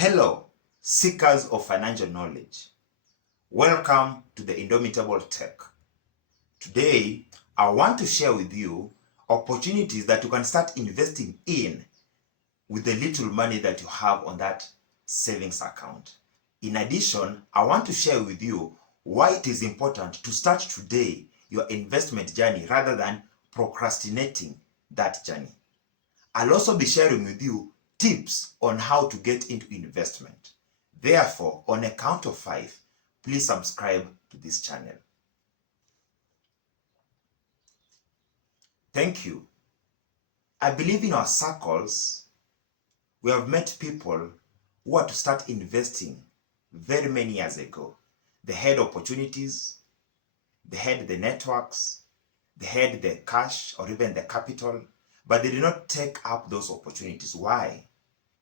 Hello, seekers of financial knowledge. Welcome to the Indomitable Tech. Today, I want to share with you opportunities that you can start investing in with the little money that you have on that savings account. In addition, I want to share with you why it is important to start today your investment journey rather than procrastinating that journey. I'll also be sharing with you tips on how to get into investment. Therefore, on a count of 5, please subscribe to this channel. Thank you. I believe in our circles, we have met people who had to start investing very many years ago. They had opportunities, they had the networks, they had the cash or even the capital, but they did not take up those opportunities. Why?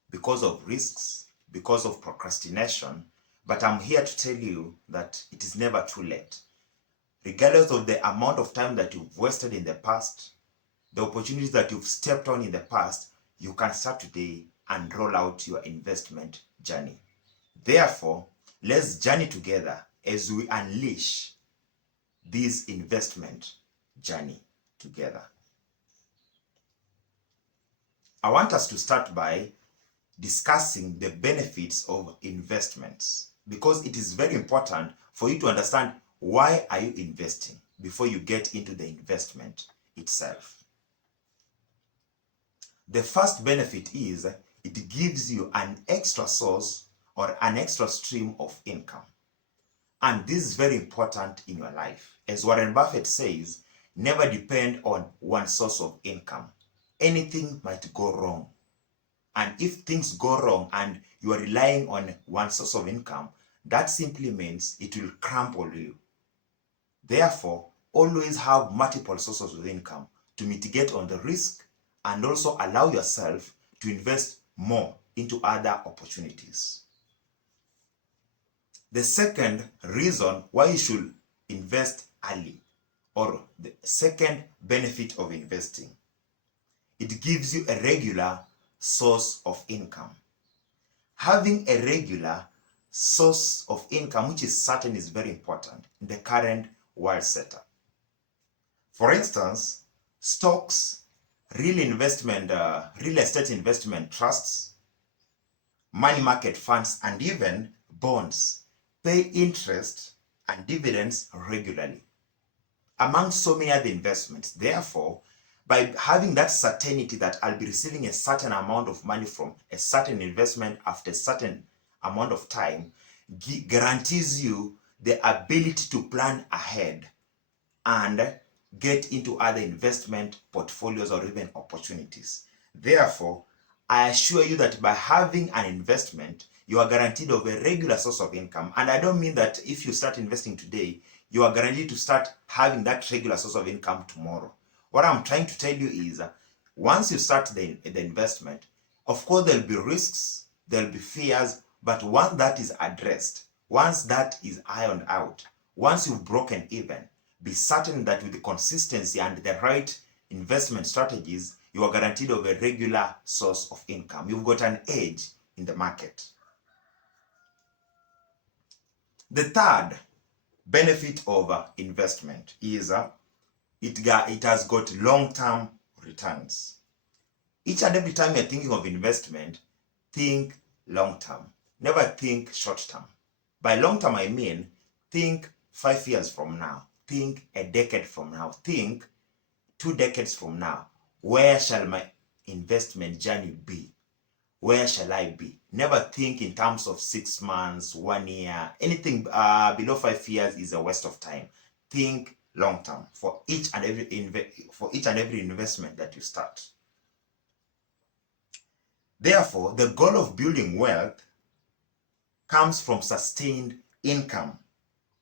Because of risks, because of procrastination. But I'm here to tell you that it is never too late. Regardless of the amount of time that you've wasted in the past, the opportunities that you've stepped on in the past, you can start today and roll out your investment journey. Therefore, let's journey together as we unleash this investment journey together. I want us to start by discussing the benefits of investments, because it is very important for you to understand why are you investing before you get into the investment itself. The first benefit is it gives you an extra source or an extra stream of income. And this is very important in your life. As Warren Buffett says, never depend on one source of income. Anything might go wrong. And if things go wrong and you are relying on one source of income, that simply means it will crumple you. Therefore, always have multiple sources of income to mitigate on the risk and also allow yourself to invest more into other opportunities. The second reason why you should invest early, or the second benefit of investing, it gives you a regular source of income. Having a regular source of income which is certain is very important in the current world setup. For instance, stocks, real estate investment trusts, money market funds, and even bonds pay interest and dividends regularly, among so many other investments. Therefore, by having that certainty that I'll be receiving a certain amount of money from a certain investment after a certain amount of time, guarantees you the ability to plan ahead and get into other investment portfolios or even opportunities. Therefore, I assure you that by having an investment, you are guaranteed of a regular source of income. And I don't mean that if you start investing today, you are guaranteed to start having that regular source of income tomorrow. What I'm trying to tell you is, once you start the investment, of course there'll be risks, there'll be fears, but once that is addressed, once that is ironed out, once you've broken even, be certain that with the consistency and the right investment strategies, you are guaranteed of a regular source of income. You've got an edge in the market. The third benefit of investment is it has got long-term returns. Each and every time you're thinking of investment, think long-term. Never think short-term. By long-term, I mean think 5 years from now. Think a decade from now. Think 2 decades from now. Where shall my investment journey be? Where shall I be? Never think in terms of 6 months, 1 year. Anything below 5 years is a waste of time. Think long term for each and every investment that you start. Therefore, the goal of building wealth comes from sustained income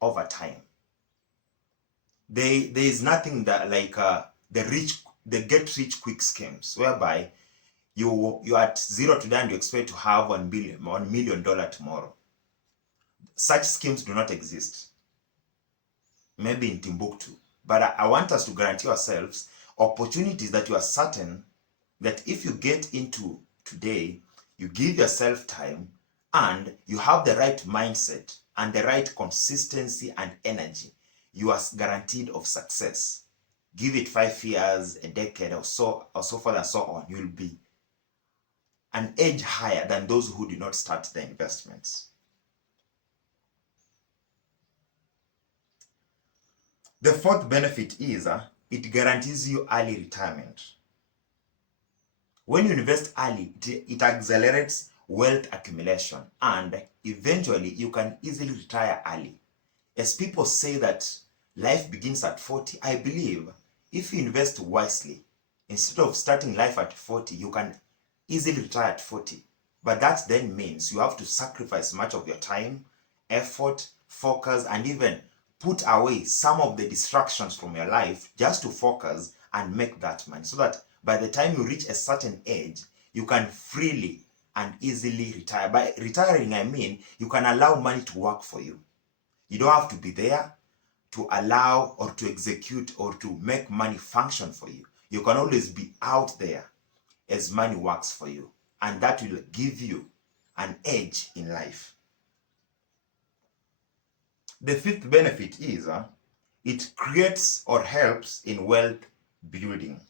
over time. There is nothing that like the get rich quick schemes whereby you're at zero today and you expect to have $1 million tomorrow. Such schemes do not exist. Maybe in Timbuktu. But I want us to guarantee ourselves opportunities that you are certain that if you get into today, you give yourself time and you have the right mindset and the right consistency and energy, you are guaranteed of success. Give it 5 years, a decade or so forth and so on, you'll be an edge higher than those who do not start the investments. The fourth benefit is it guarantees you early retirement. When you invest early, it accelerates wealth accumulation, and eventually you can easily retire early. As people say that life begins at 40, I believe if you invest wisely, instead of starting life at 40, you can easily retire at 40. But that then means you have to sacrifice much of your time, effort, focus, and even put away some of the distractions from your life just to focus and make that money, so that by the time you reach a certain age, you can freely and easily retire. By retiring, I mean you can allow money to work for you. You don't have to be there to allow or to execute or to make money function for you. You can always be out there as money works for you, and that will give you an edge in life. The fifth benefit is it creates or helps in wealth building.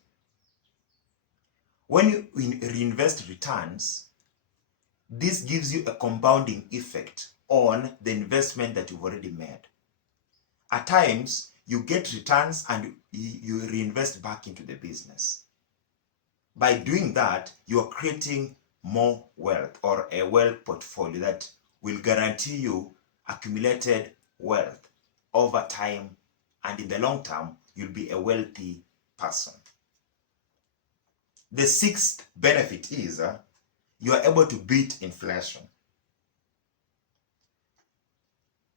When you reinvest returns, this gives you a compounding effect on the investment that you've already made. At times, you get returns and you reinvest back into the business. By doing that, you are creating more wealth, or a wealth portfolio that will guarantee you accumulated wealth over time, and in the long term, you'll be a wealthy person. The sixth benefit is you are able to beat inflation.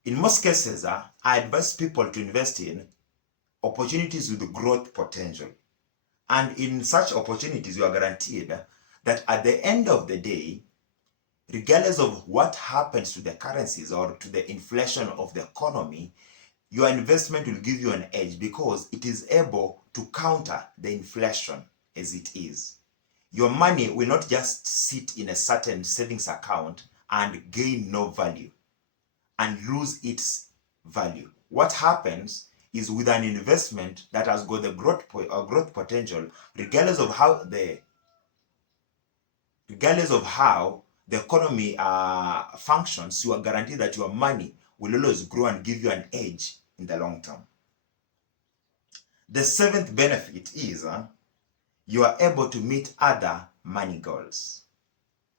In most cases, I advise people to invest in opportunities with growth potential. And in such opportunities, you are guaranteed that at the end of the day, regardless of what happens to the currencies or to the inflation of the economy, your investment will give you an edge because it is able to counter the inflation as it is. Your money will not just sit in a certain savings account and gain no value and lose its value. What happens is, with an investment that has got the growth potential, regardless of how the economy functions, you are guaranteed that your money will always grow and give you an edge in the long term. The seventh benefit is you are able to meet other money goals.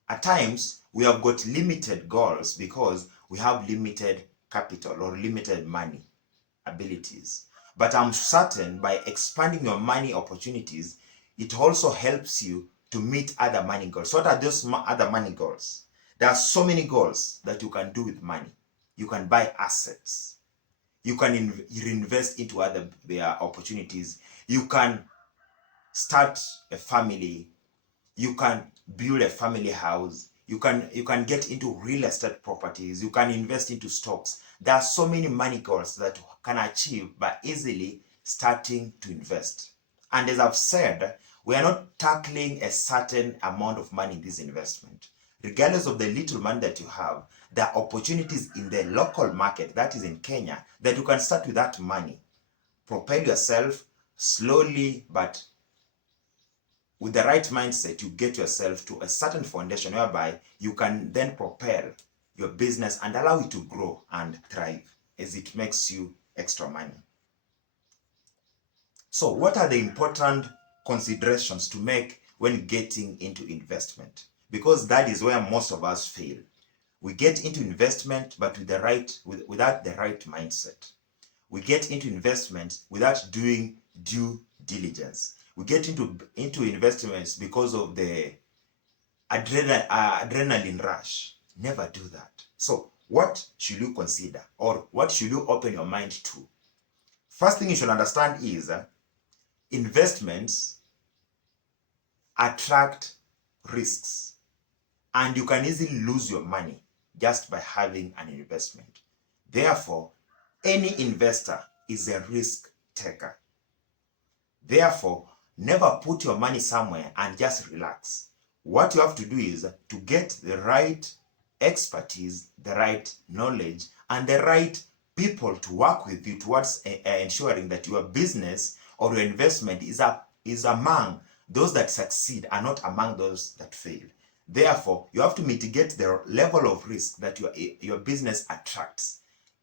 At times, we have got limited goals because we have limited capital or limited money abilities. But I'm certain by expanding your money opportunities, it also helps you to meet other money goals. What are those other money goals? There are so many goals that you can do with money. You can buy assets. You can reinvest into other opportunities. You can start a family. You can build a family house. You can get into real estate properties. You can invest into stocks. There are so many money goals that you can achieve by easily starting to invest. And as I've said, we are not tackling a certain amount of money in this investment. Regardless of the little money that you have, there are opportunities in the local market, that is in Kenya, that you can start with that money. Propel yourself slowly, but with the right mindset, you get yourself to a certain foundation whereby you can then propel your business and allow it to grow and thrive as it makes you extra money. So what are the important considerations to make when getting into investment? Because that is where most of us fail. We get into investment but without the right mindset. We get into investment without doing due diligence. We get into investments because of the adrenaline rush. Never do that. So what should you consider, or what should you open your mind to? First thing you should understand is investments attract risks, and you can easily lose your money just by having an investment. Therefore, any investor is a risk taker. Therefore, never put your money somewhere and just relax. What you have to do is to get the right expertise, the right knowledge, and the right people to work with you towards ensuring that your business or your investment is among those that succeed and not among those that fail. Therefore, you have to mitigate the level of risk that your business attracts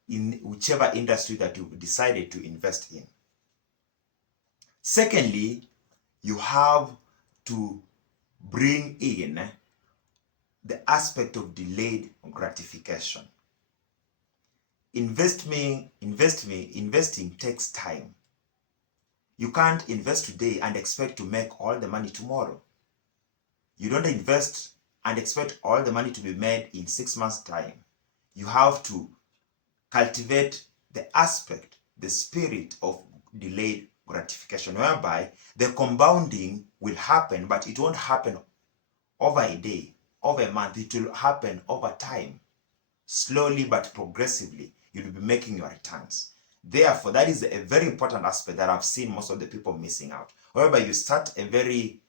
in whichever industry that you've decided to invest in. Secondly, you have to bring in the aspect of delayed gratification. Investing takes time. You can't invest today and expect to make all the money tomorrow. You don't invest and expect all the money to be made in 6 months' time. You have to cultivate the aspect, the spirit of delayed gratification, whereby the compounding will happen, but it won't happen over a day, over a month. It will happen over time. Slowly but progressively, you'll be making your returns. Therefore, that is a very important aspect that I've seen most of the people missing out. Whereby you start a very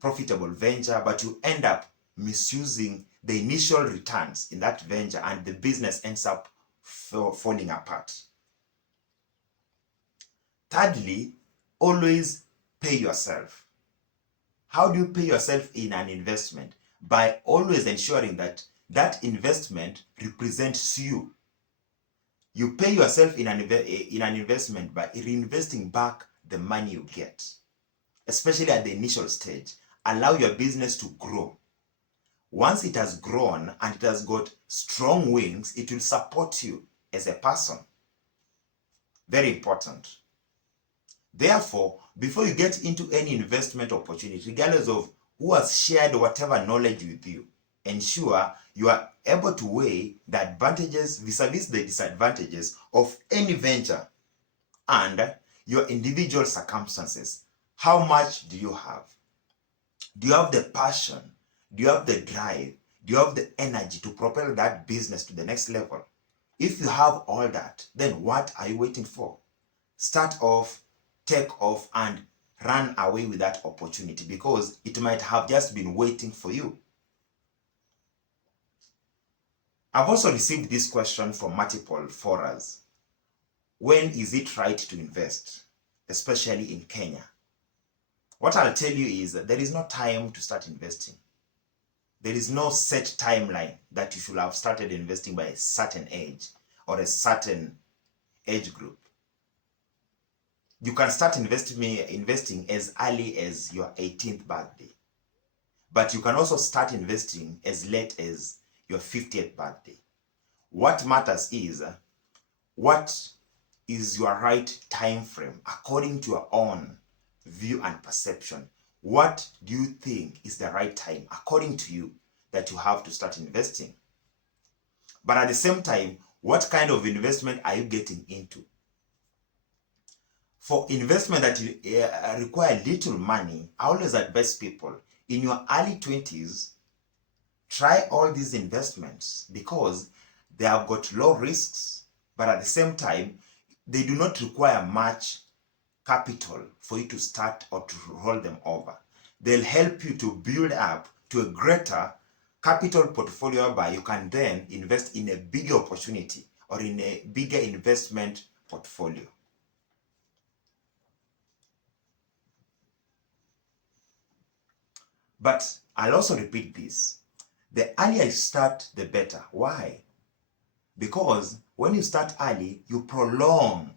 profitable venture, but you end up misusing the initial returns in that venture, and the business ends up falling apart. Thirdly, always pay yourself. How do you pay yourself in an investment? By always ensuring that that investment represents you. You pay yourself in an investment by reinvesting back the money you get, especially at the initial stage. Allow your business to grow. Once it has grown and it has got strong wings, it will support you as a person. Very important. Therefore, before you get into any investment opportunity, regardless of who has shared whatever knowledge with you, ensure you are able to weigh the advantages vis-a-vis the disadvantages of any venture and your individual circumstances. How much do you have? Do you have the passion? Do you have the drive? Do you have the energy to propel that business to the next level? If you have all that, then what are you waiting for? Start off, take off, and run away with that opportunity, because it might have just been waiting for you. I've also received this question from multiple forums. When is it right to invest, especially in Kenya? What I'll tell you is that there is no time to start investing. There is no set timeline that you should have started investing by a certain age or a certain age group. You can start investing as early as your 18th birthday. But you can also start investing as late as your 50th birthday. What matters is what is your right time frame according to your own view and perception. What do you think is the right time according to you that you have to start investing? But at the same time, what kind of investment are you getting into? For investment that require little money, I always advise people in your early 20s, try all these investments because they have got low risks, but at the same time, they do not require much capital for you to start or to roll them over. They'll help you to build up to a greater capital portfolio whereby you can then invest in a bigger opportunity or in a bigger investment portfolio. But I'll also repeat this. The earlier you start, the better. Why? Because when you start early, you prolong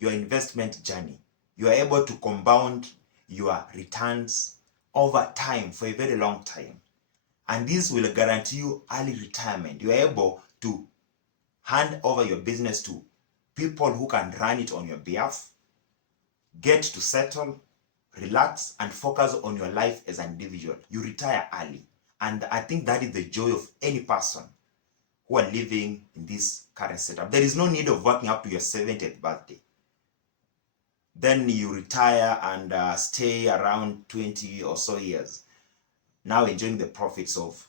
your investment journey. You are able to compound your returns over time for a very long time. And this will guarantee you early retirement. You are able to hand over your business to people who can run it on your behalf, get to settle, relax, and focus on your life as an individual. You retire early. And I think that is the joy of any person who are living in this current setup. There is no need of working up to your 70th birthday. Then you retire and stay around 20 or so years, now enjoying the profits of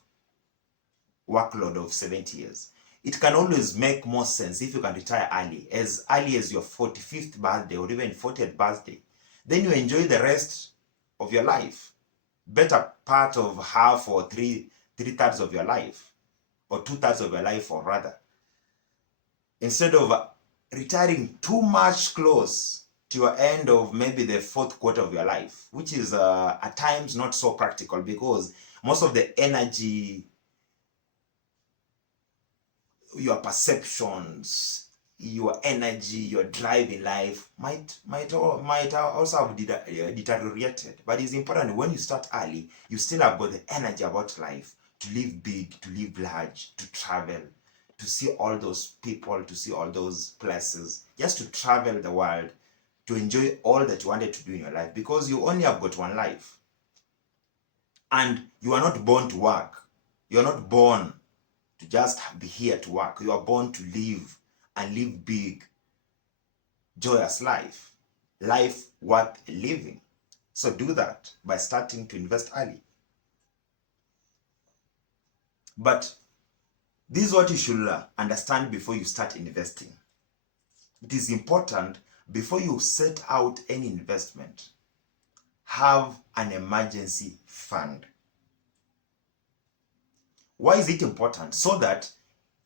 workload of 70 years. It can always make more sense if you can retire early as your 45th birthday or even 40th birthday. Then you enjoy the rest of your life, better part of half or three-thirds of your life. or 2/3 of your life, or rather, instead of retiring too much close to your end of maybe the 4th quarter of your life, which is at times not so practical, because most of the energy, your perceptions, your energy, your drive in life might also have deteriorated. But it's important, when you start early, you still have got the energy about life, to live big, to live large, to travel, to see all those people, to see all those places, just to travel the world, to enjoy all that you wanted to do in your life, because you only have got one life. And you are not born to work. You're not born to just be here to work. You are born to live, and live big, joyous life worth living. So do that by starting to invest early. But this is what you should understand before you start investing. It is important, before you set out any investment, have an emergency fund. Why is it important? So that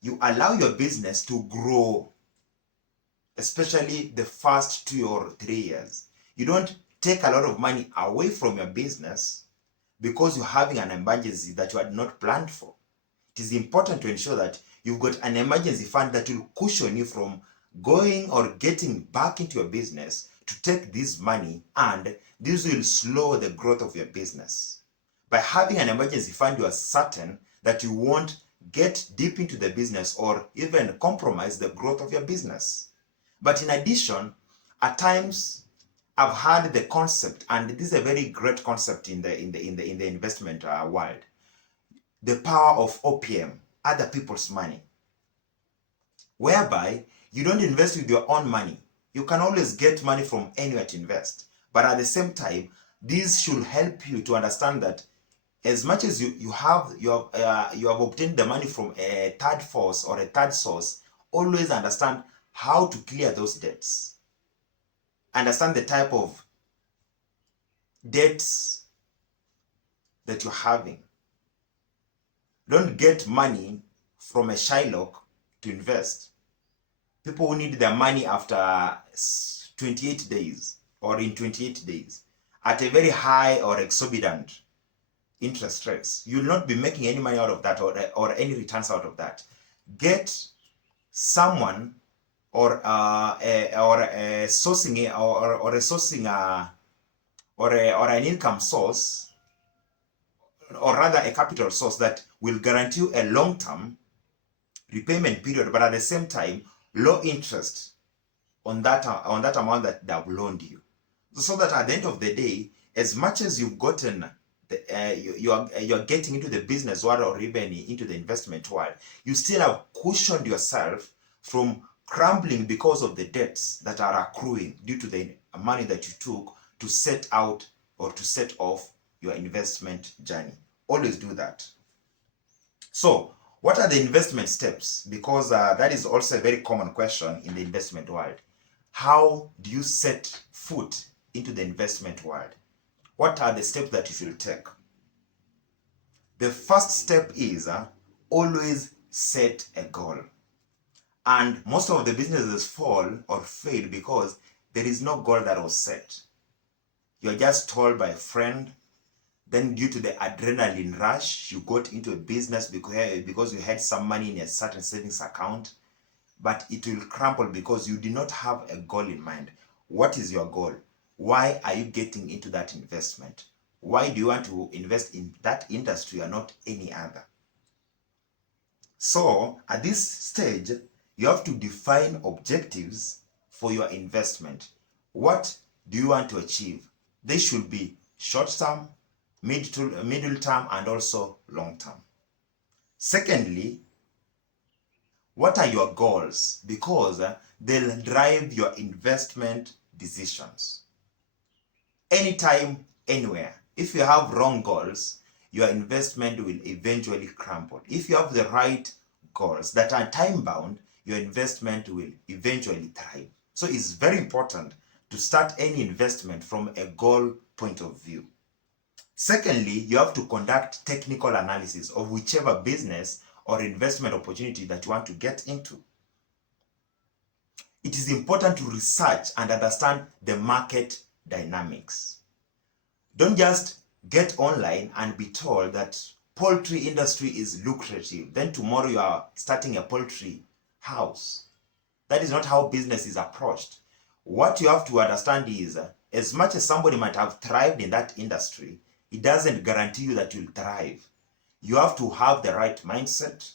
you allow your business to grow, especially the first 2 or 3 years. You don't take a lot of money away from your business because you're having an emergency that you had not planned for. It is important to ensure that you've got an emergency fund that will cushion you from going or getting back into your business to take this money, and this will slow the growth of your business. By having an emergency fund, you are certain that you won't get deep into the business or even compromise the growth of your business. But in addition, at times I've heard the concept, and this is a very great concept in the investment world, the power of OPM, other people's money, whereby you don't invest with your own money. You can always get money from anywhere to invest, but at the same time, this should help you to understand that as much as you have obtained the money from a third force or a third source, always understand how to clear those debts. Understand the type of debts that you're having. Don't get money from a Shylock to invest. People who need their money after 28 days or in 28 days at a very high or exorbitant interest rates. You will not be making any money out of that, or any returns out of that. Get someone or a an income source, or rather a capital source, that will guarantee you a long-term repayment period, but at the same time low interest on that amount that they have loaned you, so that at the end of the day, as much as you've gotten you're getting into the business world or even into the investment world, you still have cushioned yourself from crumbling because of the debts that are accruing due to the money that you took to set out or to set off your investment journey. Always do that. So what are the investment steps? Because that is also a very common question in the investment world. How do you set foot into the investment world? What are the steps that you should take? The first step is always set a goal. And most of the businesses fall or fail because there is no goal that was set. You're just told by a friend, then due to the adrenaline rush, you got into a business because you had some money in a certain savings account, but it will crumble because you did not have a goal in mind. What is your goal? Why are you getting into that investment? Why do you want to invest in that industry and not any other? So at this stage, you have to define objectives for your investment. What do you want to achieve? They should be short-term, middle term, and also long-term. Secondly, what are your goals? Because they'll drive your investment decisions. Anytime, anywhere. If you have wrong goals, your investment will eventually crumble. If you have the right goals that are time-bound, your investment will eventually thrive. So it's very important to start any investment from a goal point of view. Secondly, you have to conduct technical analysis of whichever business or investment opportunity that you want to get into. It is important to research and understand the market dynamics. Don't just get online and be told that poultry industry is lucrative. Then tomorrow you are starting a poultry house. That is not how business is approached. What you have to understand is, as much as somebody might have thrived in that industry, it doesn't guarantee you that you'll thrive. You have to have the right mindset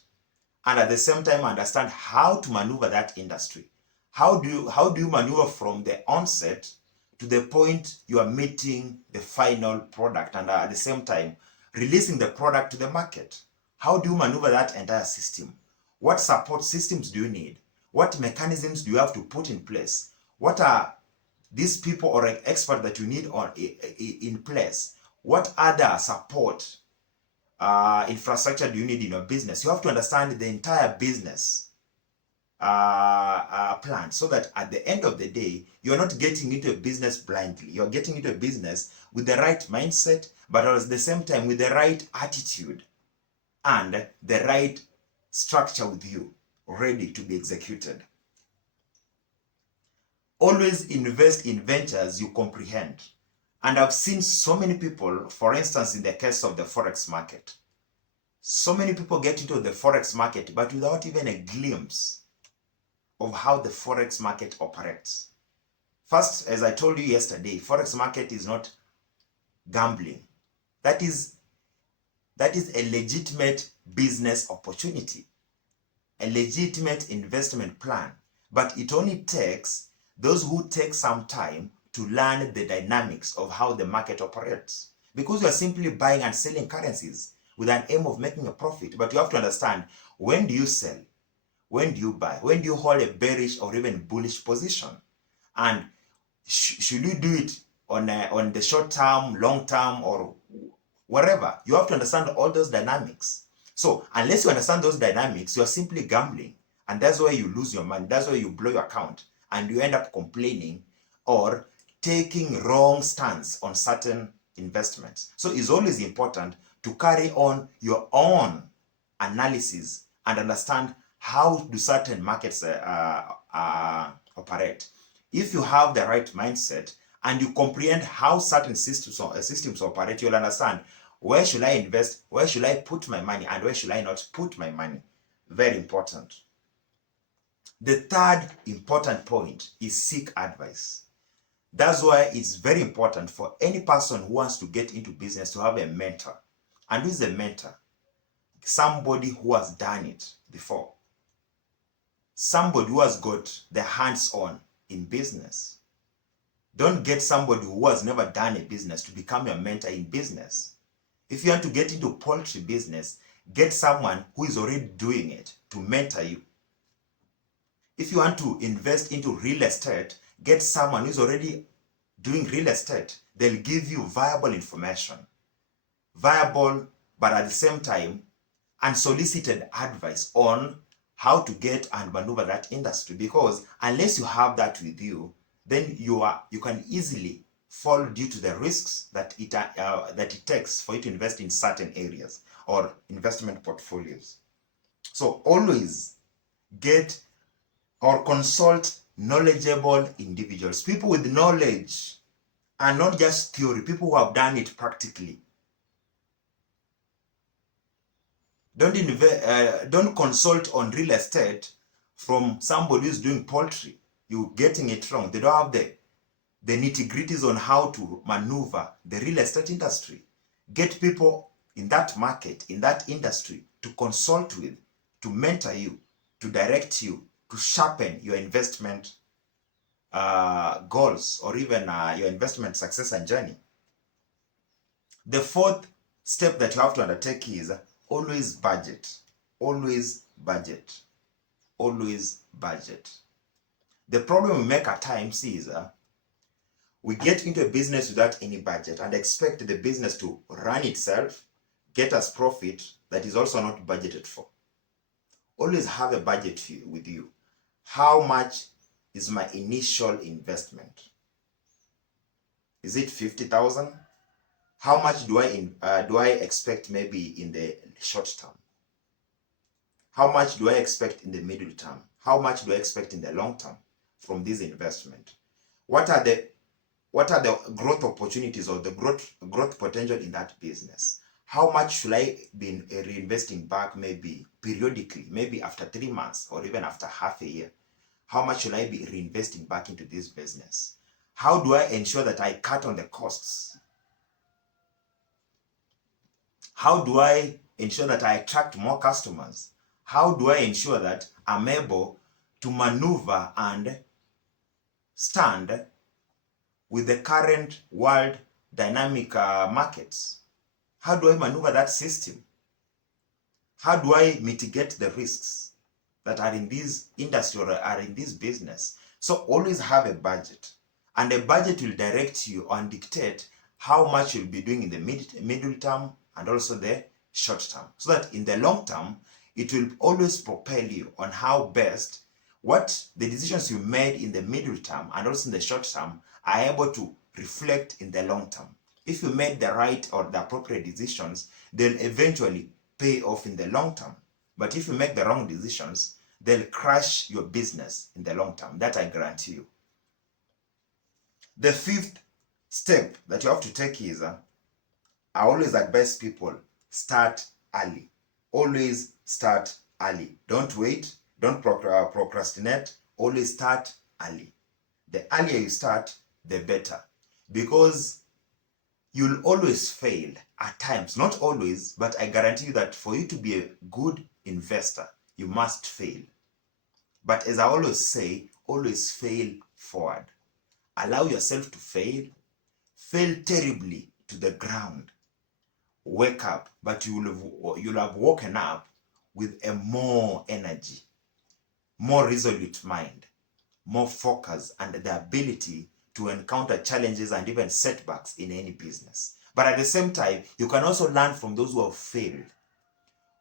and at the same time understand how to maneuver that industry. How do you maneuver from the onset to the point you are meeting the final product and at the same time releasing the product to the market? How do you maneuver that entire system? What support systems do you need? What mechanisms do you have to put in place? What are these people or experts that you need in place? What other support infrastructure do you need in your business? You have to understand the entire business plan so that at the end of the day, you're not getting into a business blindly. You're getting into a business with the right mindset, but at the same time with the right attitude and the right structure with you, ready to be executed. Always invest in ventures you comprehend. And I've seen so many people, for instance, in the case of the Forex market, so many people get into the Forex market, but without even a glimpse of how the Forex market operates. First, as I told you yesterday, Forex market is not gambling. That is a legitimate business opportunity, a legitimate investment plan. But it only takes those who take some time to learn the dynamics of how the market operates. Because you are simply buying and selling currencies with an aim of making a profit. But you have to understand, when do you sell? When do you buy? When do you hold a bearish or even bullish position? And should you do it on the short term, long term, or whatever? You have to understand all those dynamics. So unless you understand those dynamics, you are simply gambling. And that's why you lose your money. That's why you blow your account. And you end up complaining or taking wrong stance on certain investments. So it's always important to carry on your own analysis and understand how do certain markets operate. If you have the right mindset and you comprehend how certain systems operate, you'll understand, where should I invest, where should I put my money, and where should I not put my money. Very important. The third important point is seek advice. That's why it's very important for any person who wants to get into business to have a mentor. And who is a mentor? Somebody who has done it before. Somebody who has got the hands-on in business. Don't get somebody who has never done a business to become your mentor in business. If you want to get into poultry business, get someone who is already doing it to mentor you. If you want to invest into real estate, get someone who is already doing real estate. They'll give you viable information. Viable, but at the same time, unsolicited advice on how to get and maneuver that industry. Because unless you have that with you, then you can easily fall due to the risks that it takes for you to invest in certain areas or investment portfolios. So always get or consult knowledgeable individuals, people with knowledge and not just theory, people who have done it practically. Don't consult on real estate from somebody who's doing poultry. You're getting it wrong. They don't have the nitty-gritties on how to maneuver the real estate industry. Get people in that market, in that industry, to consult with, to mentor you, to direct you, to sharpen your investment goals or even your investment success and journey. The fourth step that you have to undertake is always budget. Always budget. Always budget. The problem we make at times is we get into a business without any budget and expect the business to run itself, get us profit that is also not budgeted for. Always have a budget with you. How much is my initial investment? Is it 50,000? How much do I expect maybe in the short term? How much do I expect in the middle term? How much do I expect in the long term from this investment? What are the growth opportunities or the growth potential in that business? How much should I be reinvesting back, maybe periodically, maybe after 3 months or even after half a year? How much should I be reinvesting back into this business? How do I ensure that I cut on the costs? How do I ensure that I attract more customers? How do I ensure that I'm able to maneuver and stand with the current world dynamic markets? How do I maneuver that system? How do I mitigate the risks that are in this industry or are in this business? So always have a budget, and a budget will direct you and dictate how much you'll be doing in the middle term and also the short term, so that in the long term it will always propel you on how best what the decisions you made in the middle term and also in the short term are able to reflect in the long term. If you made the right or the appropriate decisions, they'll eventually pay off in the long term. But if you make the wrong decisions, they'll crash your business in the long term. That I guarantee you. The fifth step that you have to take is, I always advise people, start early. Always start early. Don't wait. Don't procrastinate. Always start early. The earlier you start, the better. Because you'll always fail at times. Not always, but I guarantee you that for you to be a good investor, you must fail. But as I always say, always fail forward. Allow yourself to fail. Fail terribly to the ground. Wake up, but you'll have woken up with a more energy, more resolute mind, more focus, and the ability to encounter challenges and even setbacks in any business. But at the same time, you can also learn from those who have failed.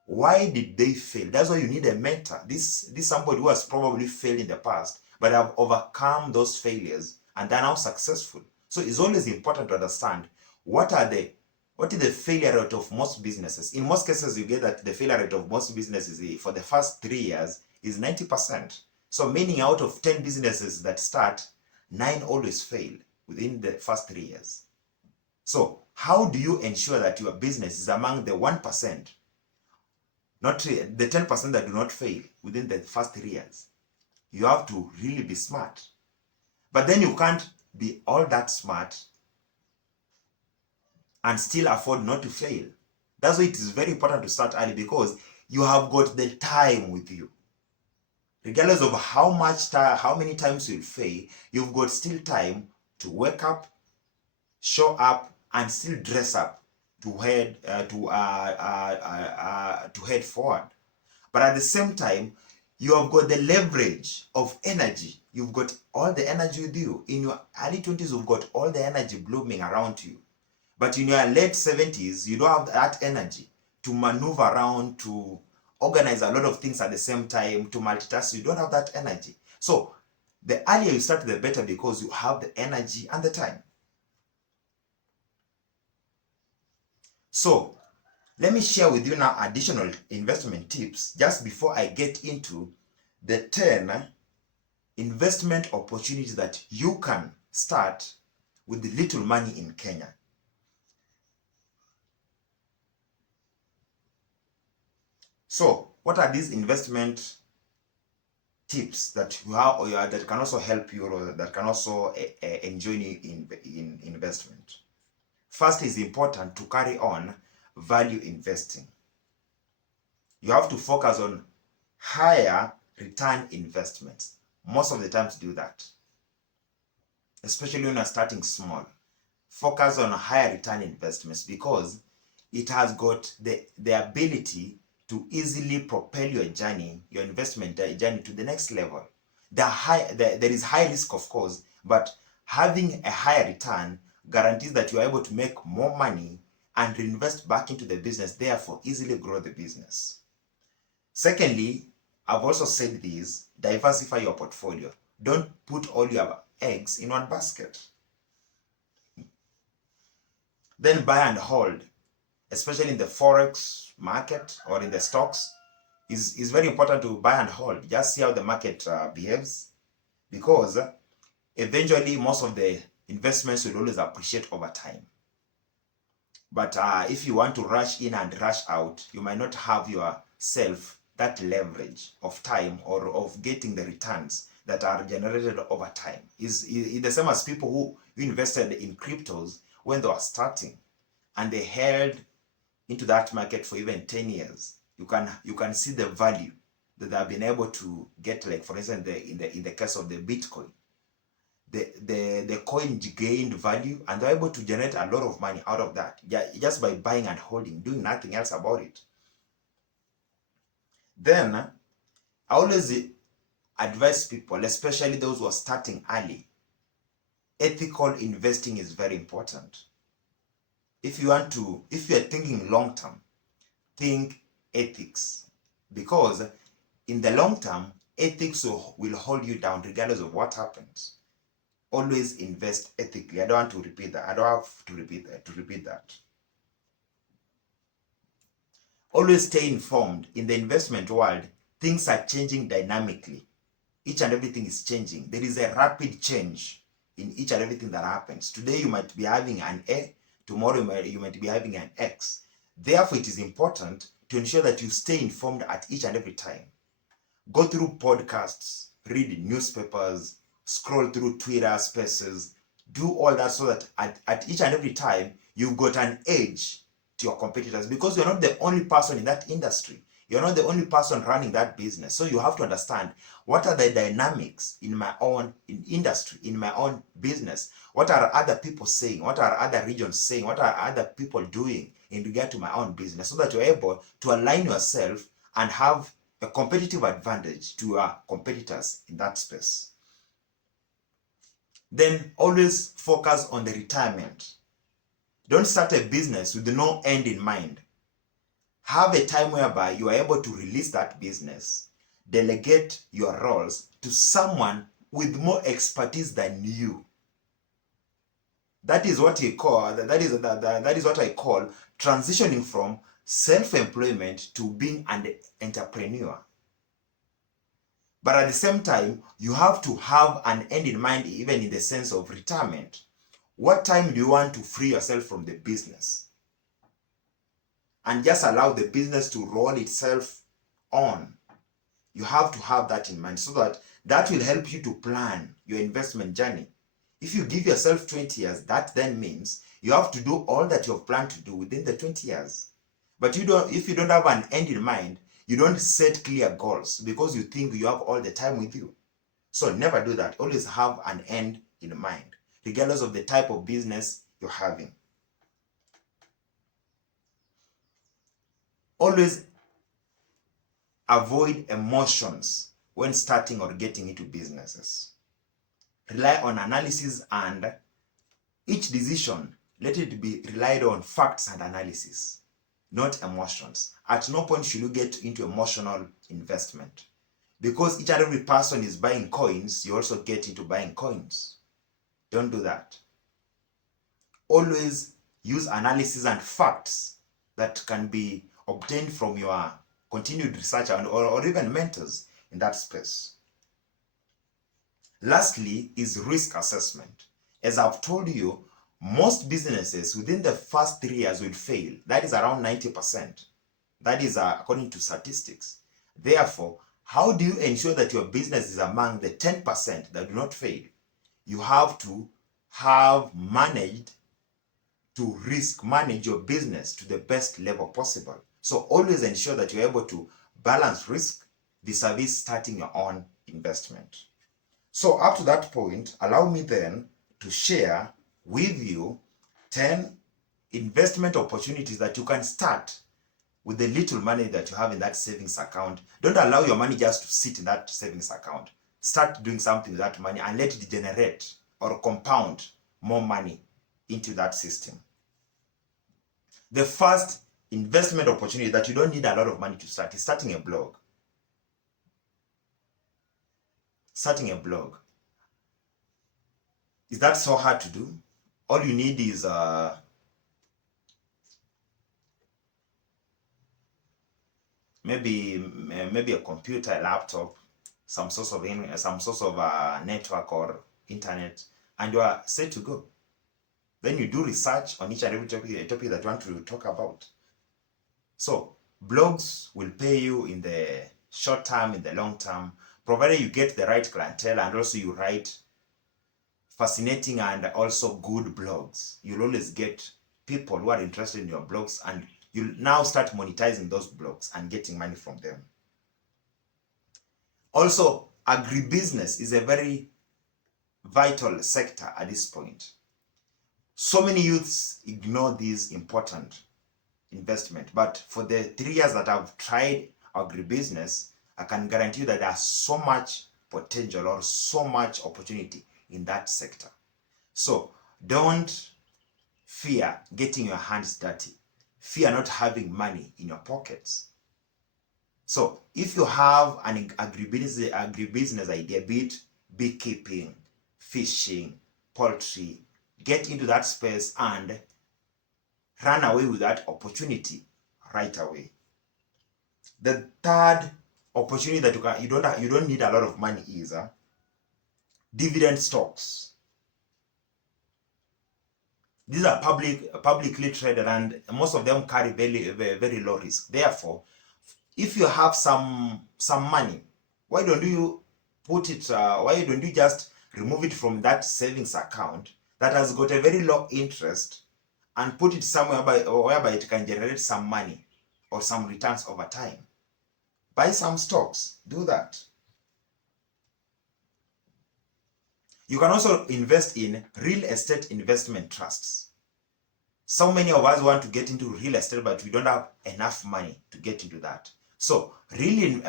Why did they fail? That's why you need a mentor. This somebody who has probably failed in the past, but have overcome those failures and are now successful. So it's always important to understand what is the failure rate of most businesses. In most cases, you get that the failure rate of most businesses for the first 3 years is 90%. So meaning out of 10 businesses that start, 9 always fail within the first 3 years. So how do you ensure that your business is among the 1%, not the 10% that do not fail within the first 3 years? You have to really be smart. But then you can't be all that smart and still afford not to fail. That's why it is very important to start early, because you have got the time with you. Regardless of how many times you'll fail, you've got still time to wake up, show up, and still dress up to head forward. But at the same time, you have got the leverage of energy. You've got all the energy with you. In your early 20s, you've got all the energy blooming around you. But in your late 70s, you don't have that energy to maneuver around, to organize a lot of things at the same time, to multitask. You don't have that energy. So the earlier you start, the better, because you have the energy and the time. So let me share with you now additional investment tips just before I get into the 10 investment opportunities that you can start with little money in Kenya. So what are these investment tips that you have, or that can also help you, or that can also enjoy in investment? First, is important to carry on value investing. You have to focus on higher return investments. Most of the time to do that, especially when you're starting small, focus on higher return investments, because it has got the ability to easily propel your investment journey to the next level. There is high risk, of course, but having a higher return guarantees that you are able to make more money and reinvest back into the business, therefore easily grow the business. Secondly, I've also said this, diversify your portfolio. Don't put all your eggs in one basket. Then buy and hold, especially in the forex market or in the stocks. is very important to buy and hold. Just see how the market behaves, because eventually most of the investments will always appreciate over time. But if you want to rush in and rush out, you might not have yourself that leverage of time or of getting the returns that are generated over time. Is the same as people who invested in cryptos when they were starting and they held into that market for even 10 years. You can see the value that they have been able to get. Like for instance, in the case of the Bitcoin, the coin gained value and they're able to generate a lot of money out of that, just by buying and holding, doing nothing else about it. Then I always advise people, especially those who are starting early, ethical investing is very important. If you are thinking long term, think ethics, because in the long term, ethics will hold you down regardless of what happens. Always invest ethically. I don't want to repeat that. I don't have to repeat that. Always stay informed. In the investment world, things are changing dynamically. Each and everything is changing. There is a rapid change in each and everything that happens. Today you might be having an A, tomorrow you might be having an X. Therefore, it is important to ensure that you stay informed at each and every time. Go through podcasts, read newspapers, scroll through Twitter Spaces, do all that, so that at each and every time you've got an edge to your competitors, because you're not the only person in that industry. You're not the only person running that business. So you have to understand, what are the dynamics in my own industry, in my own business? What are other people saying? What are other regions saying? What are other people doing in regard to my own business? So that you're able to align yourself and have a competitive advantage to your competitors in that space. Then always focus on the retirement. Don't start a business with no end in mind. Have a time whereby you are able to release that business, delegate your roles to someone with more expertise than you. That is what I call transitioning from self-employment to being an entrepreneur. But at the same time, you have to have an end in mind, even in the sense of retirement. What time do you want to free yourself from the business and just allow the business to roll itself on? You have to have that in mind, so that will help you to plan your investment journey. If you give yourself 20 years, that then means you have to do all that you have planned to do within the 20 years. But if you don't have an end in mind, you don't set clear goals because you think you have all the time with you. So never do that. Always have an end in mind, regardless of the type of business you're having. Always avoid emotions when starting or getting into businesses. Rely on analysis, and each decision, let it be relied on facts and analysis, not emotions. At no point should you get into emotional investment, because each and every person is buying coins. You also get into buying coins. Don't do that. Always use analysis and facts that can be obtained from your continued research or even mentors in that space. Lastly is risk assessment. As I've told you, most businesses within the first 3 years will fail. That is around 90%. That is according to statistics. Therefore, how do you ensure that your business is among the 10% that do not fail? You have to have managed to risk manage your business to the best level possible. So always ensure that you're able to balance risk vis-a-vis starting your own investment. So up to that point, allow me then to share with you 10 investment opportunities that you can start with the little money that you have in that savings account. Don't allow your money just to sit in that savings account. Start doing something with that money and let it generate or compound more money into that system. The first investment opportunity that you don't need a lot of money to start is starting a blog. Starting a blog. Is that so hard to do? All you need is maybe a computer, a laptop, some source of network or internet, and you are set to go. Then you do research on each and every topic that you want to talk about. So blogs will pay you in the short term, in the long term, provided you get the right clientele and also you write fascinating and also good blogs. You'll always get people who are interested in your blogs, and you'll now start monetizing those blogs and getting money from them. Also, agribusiness is a very vital sector at this point. So many youths ignore this important investment, but for the 3 years that I've tried agribusiness, I can guarantee you that there's so much potential or so much opportunity in that sector. So don't fear getting your hands dirty. Fear not having money in your pockets. So if you have an agribusiness idea, be it beekeeping, fishing, poultry, get into that space and run away with that opportunity right away. The third opportunity that you don't need a lot of money is dividend stocks. These are publicly traded, and most of them carry very low risk. Therefore, if you have some money, why don't you put it? Why don't you just remove it from that savings account that has got a very low interest and put it somewhere whereby it can generate some money or some returns over time? Buy some stocks. Do that. You can also invest in real estate investment trusts. So many of us want to get into real estate, but we don't have enough money to get into that. So real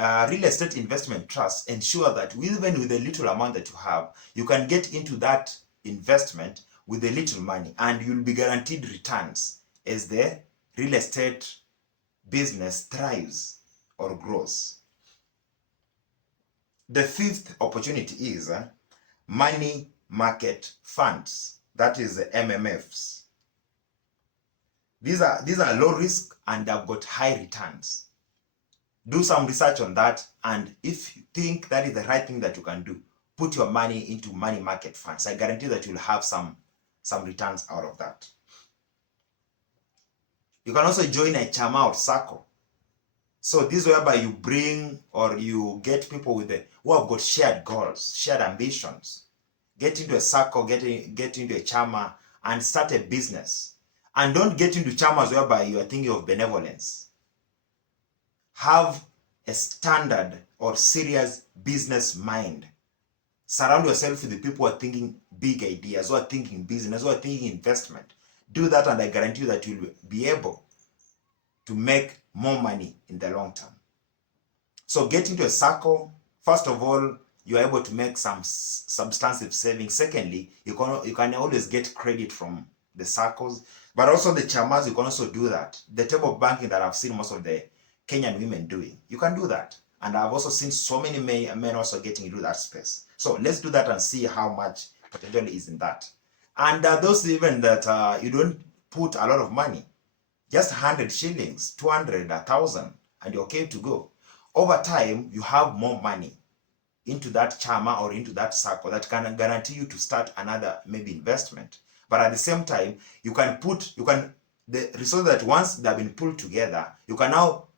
estate investment trusts ensure that even with the little amount that you have, you can get into that investment with a little money, and you'll be guaranteed returns as the real estate business thrives or grows. The fifth opportunity is money market funds, that is MMFs. These are low risk and they've got high returns. Do some research on that, and if you think that is the right thing that you can do, put your money into money market funds. I guarantee that you'll have some returns out of that. You can also join a chama or circle. So this is whereby you bring or you get people who have got shared goals, shared ambitions. Get into a circle, get into a chama and start a business. And don't get into chamas whereby you are thinking of benevolence. Have a standard or serious business mind. Surround yourself with the people who are thinking big ideas, who are thinking business, who are thinking investment. Do that, and I guarantee you that you'll be able to make more money in the long term. So get into a circle. First of all, you are able to make some substantive savings. Secondly, you can always get credit from the circles, but also the chamas, you can also do that. The type of banking that I've seen most of the Kenyan women doing, you can do that. And I've also seen so many men also getting into that space. So let's do that and see how much potential is in that. And those even that you don't put a lot of money, just 100 shillings, 200, 1,000, and you're okay to go. Over time, you have more money into that chama or into that circle that can guarantee you to start another maybe investment. But at the same time, the resources that once they've been pulled together, you can now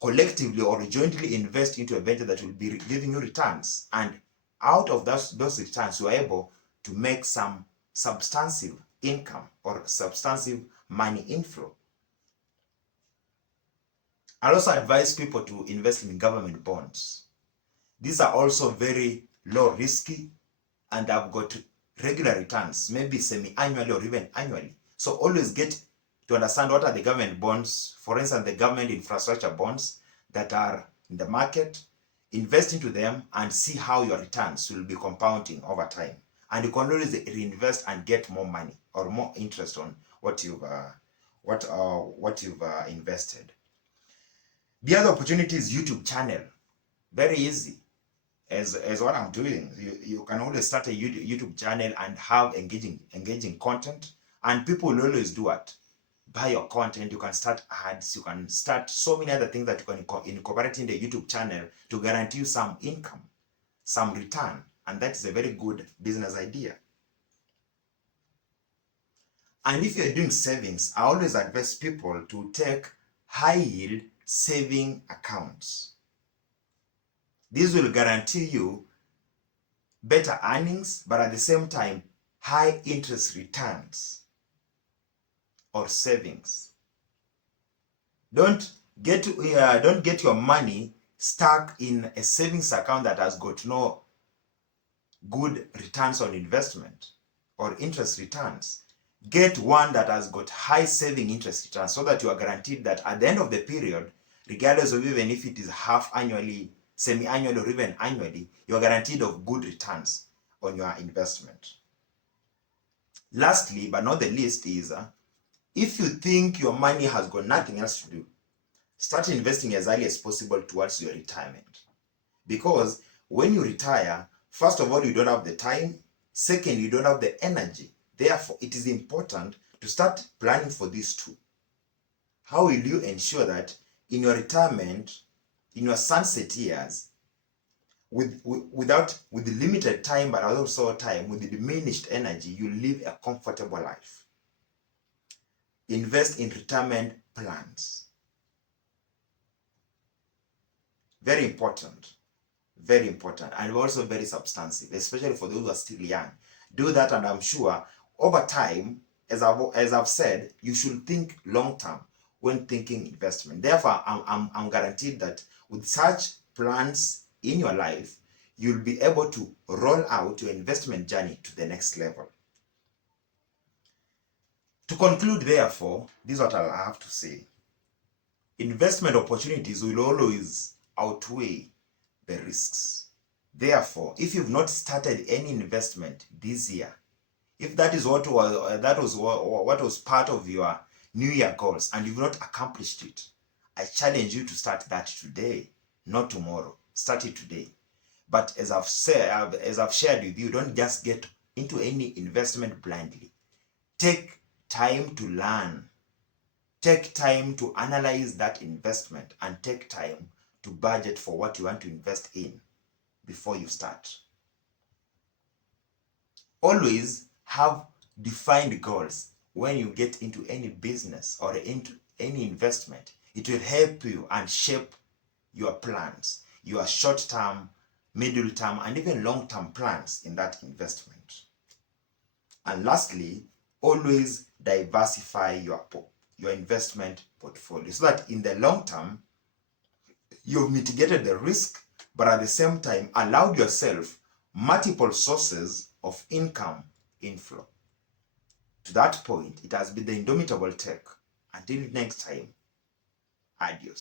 collectively or jointly invest into a venture that will be giving you returns. And out of those returns, you are able to make some substantive income or substantive money inflow. I also advise people to invest in government bonds. These are also very low risky and have got regular returns, maybe semi-annually or even annually. So always get to understand what are the government bonds, for instance, the government infrastructure bonds that are in the market. Invest into them and see how your returns will be compounding over time. And you can always reinvest and get more money or more interest on what you've invested. The other opportunity is YouTube channel. Very easy. As what I'm doing, you can always start a YouTube channel and have engaging content, and people will always do what? buy your content, you can start ads, you can start so many other things that you can incorporate in the YouTube channel to guarantee you some income, some return. And that is a very good business idea. And if you're doing savings, I always advise people to take high yield saving accounts. This will guarantee you better earnings, but at the same time, high interest returns or savings. Don't get your money stuck in a savings account that has got no good returns on investment or interest returns. Get one that has got high saving interest returns so that you are guaranteed that at the end of the period, regardless of even if it is half annually, semi-annually, or even annually, you are guaranteed of good returns on your investment. Lastly, but not the least, is if you think your money has got nothing else to do, start investing as early as possible towards your retirement. Because when you retire, first of all, you don't have the time. Second, you don't have the energy. Therefore, it is important to start planning for these two. How will you ensure that in your retirement, in your sunset years, with limited time, but also time, with the diminished energy, you live a comfortable life? Invest in retirement plans. Very important. Very important, and also very substantive, especially for those who are still young. Do that, and I'm sure over time, as I've said, you should think long term when thinking investment. Therefore, I'm guaranteed that with such plans in your life, you'll be able to roll out your investment journey to the next level. To conclude, therefore, this is what I'll have to say. Investment opportunities will always outweigh the risks. Therefore, if you've not started any investment this year, if that is what was part of your New Year goals and you've not accomplished it, I challenge you to start that today, not tomorrow. Start it today. But as I've shared with you, don't just get into any investment blindly. Take time to learn. Take time to analyze that investment and take time to budget for what you want to invest in before you start. Always have defined goals when you get into any business or into any investment. It will help you and shape your plans, your short-term, middle-term, and even long-term plans in that investment. And lastly, always diversify your investment portfolio so that in the long term, you've mitigated the risk, but at the same time allowed yourself multiple sources of income inflow. To that point, it has been the Indomitable Tech. Until next time, adios.